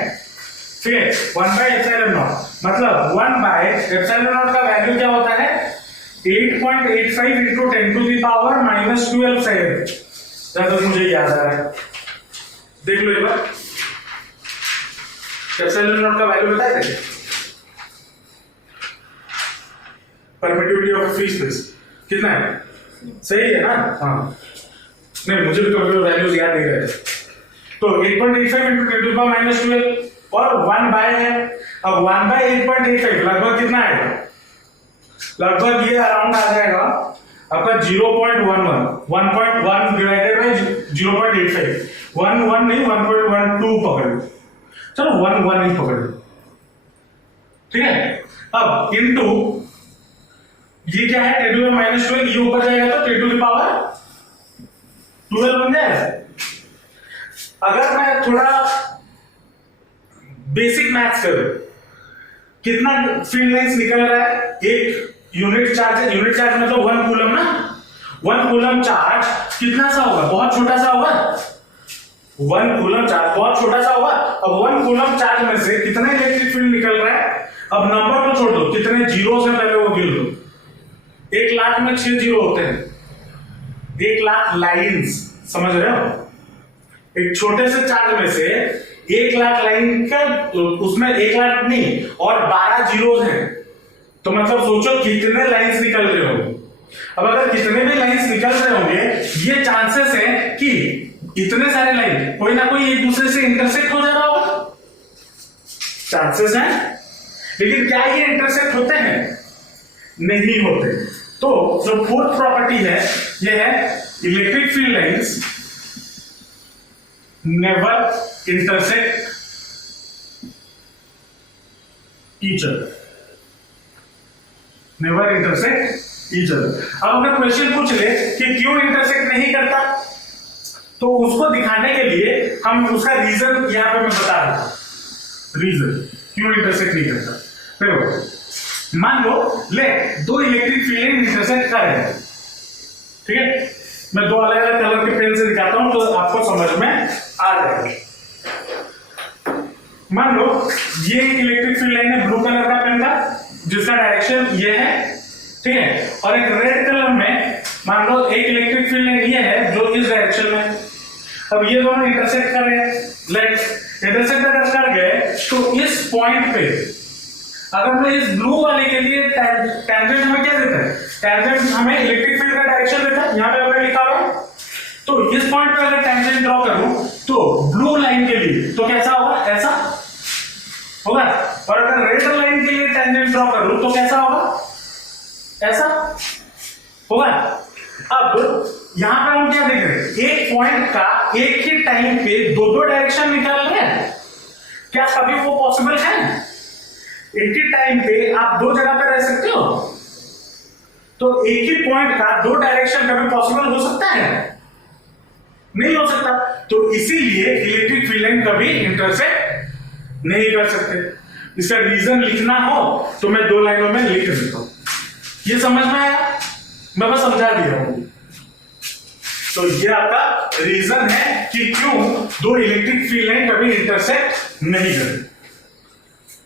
ठीक है, 1 by epsilon naught, मतलब 1/ε0 का वैल्यू क्या होता है 8.85 into 10 to the power -12 second. जैसे मुझे याद आ रहा है, देख लो एक बार ε0 का वैल्यू बताया था, परमिटिविटी ऑफ फ्री स्पेस कितना है, सही है ना? हाँ, नहीं मुझे भी कभी वैल्यूज याद नहीं रहे। तो 8.85 इंटू 10 टू पावर -12 और 1 बाय है। अब 1/8.85 लगभग कितना आएगा, लगभग ये अराउंड आ जाएगा आपका 0.11, 1.1 डिवाइडेड बाय 0.85, 1 नहीं 1.12 पकड़ो, चलो 1 ही पकड़ो, ठीक है। अब इनटू ये क्या है 10 टू द -12, ये ऊपर जाएगा तो 10 टू द पावर 12 बन जाएगा। अगर मैं थोड़ा बेसिक मैथ्स करूं, कितना फील्ड लाइंस निकल रहा है, एक यूनिट चार्ज है, यूनिट चार्ज मतलब 1 कूलम ना, 1 कूलम चार्ज कितना सा होगा, बहुत छोटा सा होगा, 1 कूलम चार्ज बहुत छोटा सा होगा। अब 1 कूलम चार्ज में से कितना इलेक्ट्रिक फील्ड निकल रहा है, अब नंबर को छोड़ दो, कितने जीरो से पहले वो गिन लो, 1 लाख में 6 जीरो होते हैं, 1 लाख लाइंस, समझ रहे हो? एक छोटे से चार्ज में से 1 लाख लाइन का, उसमें 1 लाख नहीं और 12 जीरोस हैं, तो मतलब सोचो कितने लाइंस निकल रहे होंगे। अब अगर कितने भी लाइंस निकल रहे होंगे, ये चांसेस है कि इतने सारे लाइन कोई ना कोई एक दूसरे से इंटरसेक्ट हो जा रहा होगा, चांसेस हैं। लेकिन क्या ये इंटरसेक्ट होते हैं? नहीं होते। तो जो फोर्थ प्रॉपर्टी है ये है electric field lines never intersect each other, never intersect each other. अब अगर क्वेश्चन पूछ ले कि क्यों इंटरसेक्ट नहीं करता, तो उसको दिखाने के लिए हम उसका रीजन यहां पे मैं बता रहा हूं, रीजन क्यों इंटरसेक्ट नहीं करता। देखो मान लो ले दो इलेक्ट्रिक फील्ड इंटरसेक्ट कर रहे हैं, ठीक है, मैं दो अलग अलग कलर के पेन से दिखाता हूं तो आपको समझ में आ जाएगा। मान लो ये एक इलेक्ट्रिक फील्ड लाइन है ब्लू कलर का पेन का, जिसका डायरेक्शन ये है, ठीक है, और एक रेड कलर में मान लो एक इलेक्ट्रिक फील्ड लाइन ये है जो इस डायरेक्शन में। अब ये दोनों इंटरसेक्ट कर रहे हैं, लेट्स इंटरसेक्ट अगर कर गए तो इस पॉइंट पे अगर मैं इस ब्लू वाले के लिए टैंजेंट हमें क्या देता है, टैंजेंट हमें इलेक्ट्रिक फील्ड का डायरेक्शन देता है, यहां पे अगर लिखा हुआ है, तो इस पॉइंट पे अगर टैंजेंट ड्रॉ करूं तो ब्लू लाइन के लिए तो कैसा होगा, ऐसा होगा, और अगर रेड लाइन के लिए टैंजेंट ड्रॉ करूं तो कैसा होगा, ऐसा होगा। अब यहां पर हम क्या देख रहे हैं, एक पॉइंट का एक ही टाइम पे दो दो डायरेक्शन निकाल रहे हैं, क्या कभी वो पॉसिबल है? एक ही टाइम पे आप दो जगह पे रह सकते हो, तो एक ही पॉइंट का दो डायरेक्शन कभी पॉसिबल हो सकता है? नहीं हो सकता। तो इसीलिए इलेक्ट्रिक फील्ड लाइन कभी इंटरसेक्ट नहीं कर सकते। इसका रीजन लिखना हो तो मैं दो लाइनों में लिख देता हूं। ये समझ में आया? मैं बस समझा दिया हूं। तो ये आपका रीजन है कि क्यों दो इलेक्ट्रिक फील्ड लाइन कभी इंटरसेक्ट नहीं करते।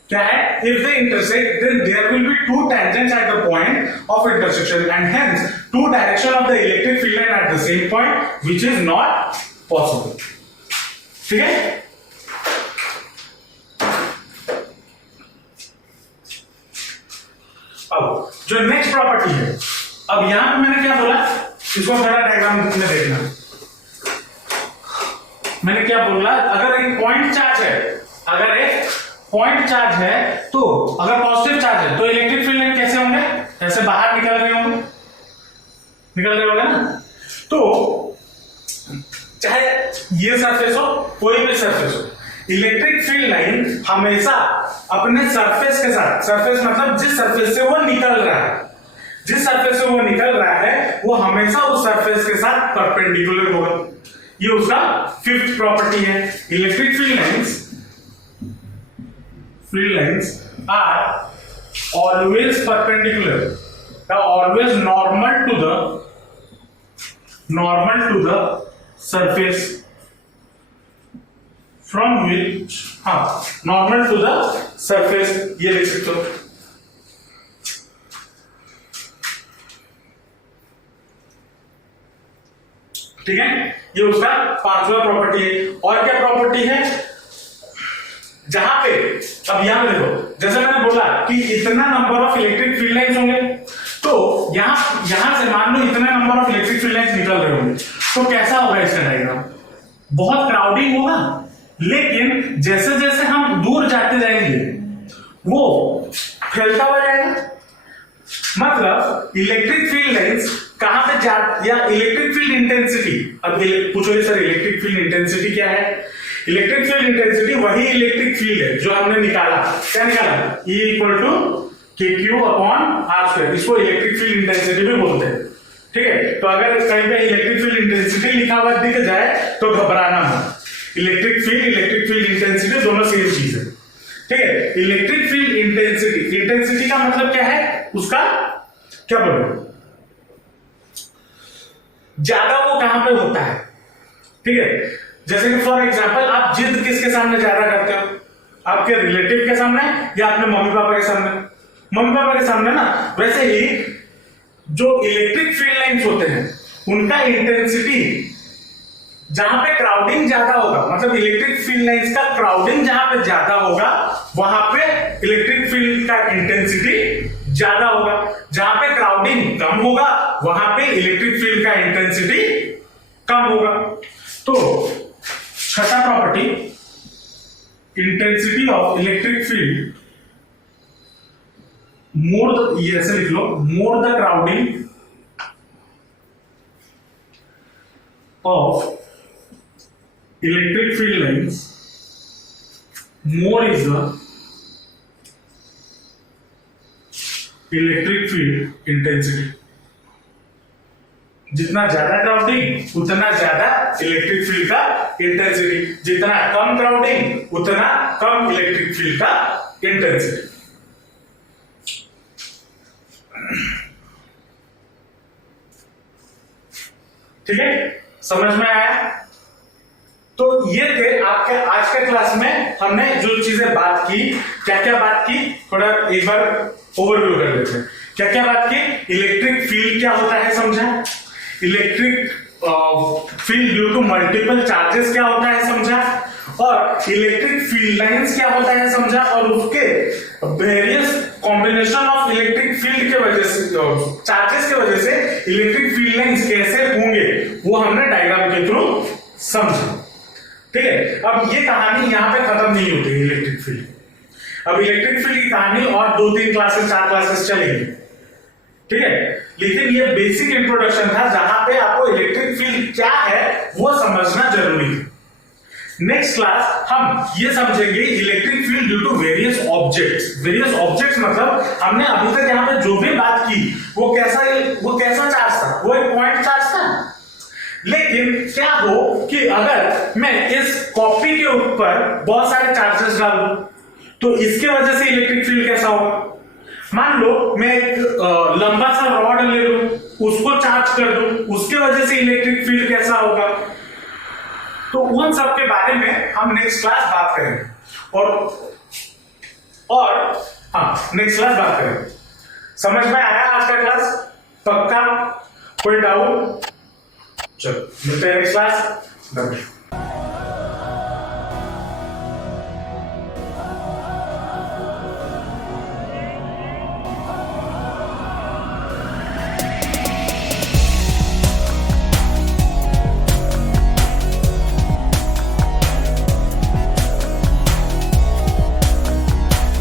क्या है? If they intersect, then there will be two tangents at the point of intersection, and hence two direction of the electric field line at the same point, which is not possible. ठीक है? अब जो next property है, अब यहां पे मैंने क्या बोला, इसको थोड़ा डायग्राम में देखना। मैंने क्या बोला, अगर एक पॉइंट चार्ज है, अगर एक पॉइंट चार्ज है, तो अगर पॉजिटिव चार्ज है तो इलेक्ट्रिक फील्ड लाइन कैसे होंगे, ऐसे बाहर निकल रहे होंगे, निकल रहे होंगे ना। तो चाहे ये सरफेस हो, कोई भी सरफेस हो, इलेक्ट्रिक फील्ड लाइन हमेशा अपने सरफेस के साथ, सरफेस मतलब जिस सरफेस से वो निकल रहा है, जिस सरफेस से वो निकल रहा है वो हमेशा उस सरफेस के साथ परपेंडिकुलर होगा। ये उसका फिफ्थ प्रॉपर्टी है। Electric field lines are always perpendicular, always normal to the surface from which, हाँ, नॉर्मल टू द सरफेस, ये लिख सकते हो। ठीक है, ये उसका पांचवा प्रॉपर्टी है। और क्या प्रॉपर्टी है, जहां पे, अब यहां देखो, जैसे मैंने बोला कि इतना number of electric field lines होंगे, तो यहां से मान लो इतने number of electric field lines निकल रहे होंगे, तो कैसा होगा इसका डायग्राम, बहुत क्राउडिंग होगा। लेकिन जैसे जैसे हम दूर जाते जाएंगे वो फैलता हुआ जाएगा। मतलब इलेक्ट्रिक फील्ड लाइंस कहां पे जा, या इलेक्ट्रिक फील्ड इंटेंसिटी, अब पूछोगे सर इलेक्ट्रिक फील्ड इंटेंसिटी क्या है? इलेक्ट्रिक फील्ड इंटेंसिटी वही इलेक्ट्रिक फील्ड है जो हमने निकाला, क्या निकाला, E equal to KQ upon R², इसको इलेक्ट्रिक फील्ड इंटेंसिटी भी बोलते हैं। ठीक है, तो अगर कहीं पे इलेक्ट्रिक फील्ड इंटेंसिटी लिखा हुआ दिख जाए तो घबराना मत, इलेक्ट्रिक फील्ड इंटेंसिटी दोनों सेम चीज है। ठीक है, इलेक्ट्रिक फील्ड इंटेंसिटी का मतलब क्या है, उसका क्या बोलो, ज्यादा वो कहां पे होता है। ठीक है, जैसे कि फॉर एग्जांपल आप जिद किसके सामने ज्यादा करते हो, आपके रिलेटिव के सामने या अपने मम्मी पापा के सामने? मम्मी पापा के सामने ना। वैसे ही जो इलेक्ट्रिक फील्ड लाइंस होते हैं उनका इंटेंसिटी जहां पे क्राउडिंग ज्यादा होगा, मतलब इलेक्ट्रिक फील्ड लाइंस का क्राउडिंग जहां पे ज्यादा होगा वहां पे इलेक्ट्रिक फील्ड का इंटेंसिटी ज्यादा होगा, जहां पे क्राउडिंग कम होगा वहां पे इलेक्ट्रिक फील्ड का इंटेंसिटी कम होगा। तो छठा प्रॉपर्टी, intensity of electric field more, ये ऐसे लिख लो, more the crowding of electric field lines, more is the electric field intensity. जितना ज्यादा क्राउडिंग उतना ज्यादा इलेक्ट्रिक फील्ड का इंटेंसिटी, जितना कम क्राउडिंग उतना कम इलेक्ट्रिक फील्ड का इंटेंसिटी। ठीक है, समझ में आया? तो ये थे आपके आज के क्लास में हमने जो चीजें बात की, क्या क्या बात की, थोड़ा एक बार ओवरव्यू कर लेते हैं। क्या क्या बात की, इलेक्ट्रिक फील्ड क्या होता है समझा, electric field due to multiple charges क्या होता है समझा, और इलेक्ट्रिक फील्ड लाइंस क्या होता है समझा, और उसके various combination of electric field के वजह से, चार्जेस के वजह से इलेक्ट्रिक फील्ड लाइंस कैसे होंगे वो हमने डायग्राम के थ्रू समझा। ठीक है, अब ये कहानी यहां पे खत्म नहीं होती इलेक्ट्रिक फील्ड, अब इलेक्ट्रिक फील्ड की कहानी और 2-3 क्लासेस 4 क्लासेस चलेगी। ठीक है, लेकिन ये बेसिक इंट्रोडक्शन था जहां पे आपको इलेक्ट्रिक फील्ड क्या है वो समझना जरूरी है। नेक्स्ट क्लास हम ये समझेंगे electric field due to various objects. Various objects मतलब हमने अभी तक यहाँ पे जो भी बात की वो कैसा चार्ज था, वो एक पॉइंट चार्ज था। लेकिन क्या हो कि अगर मैं इस कॉपी के ऊपर बहुत सारे चार्जेस डालूं तो इसके वजह से इलेक्ट्रिक फील्ड कैसा होगा। मान लो मैं एक लंबा सा रॉड ले लूं, उसको चार्ज कर दूं, उसके वजह से इलेक्ट्रिक फील्ड कैसा होगा। तो उन सब के बारे में हम नेक्स्ट क्लास बात करेंगे। और हाँ, नेक्स्ट क्लास बात करेंगे। समझ में आया आज का क्लास? पक्का? कोई डाउट? चलो मिलते हैं नेक्स्ट क्लास।